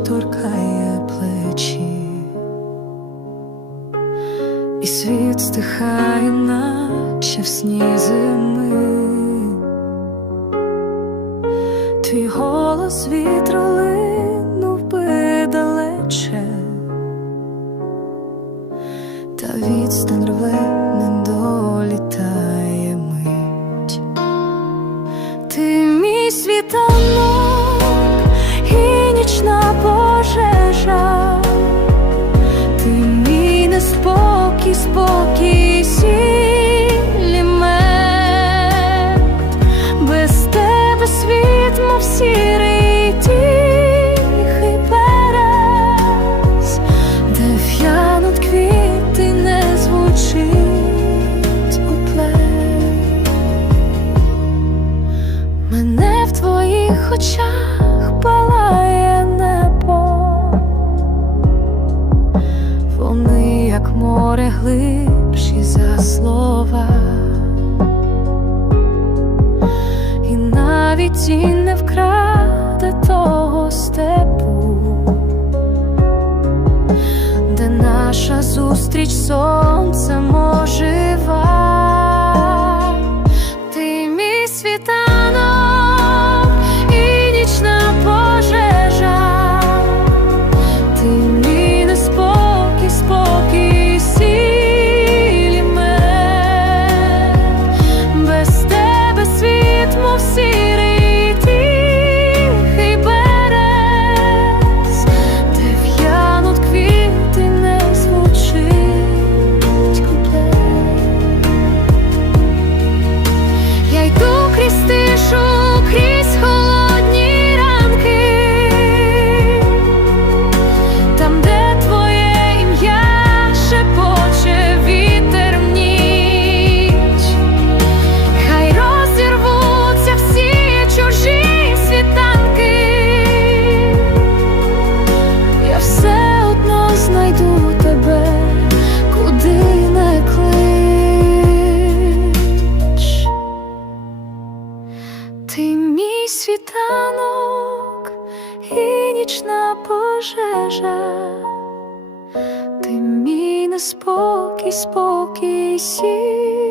ніч торкає плечі, і світ стихає, наче в сні зими. Твій голос вітру линув би далече, та відстань рве твоїх очах палає небо, вони, як море, глибші за слова, і навіть тінь не вкраде того степу, де наша зустріч сонцем ожива. Ти мій світанок світанок і нічна пожежа, ти мій неспокій, спокій, сірі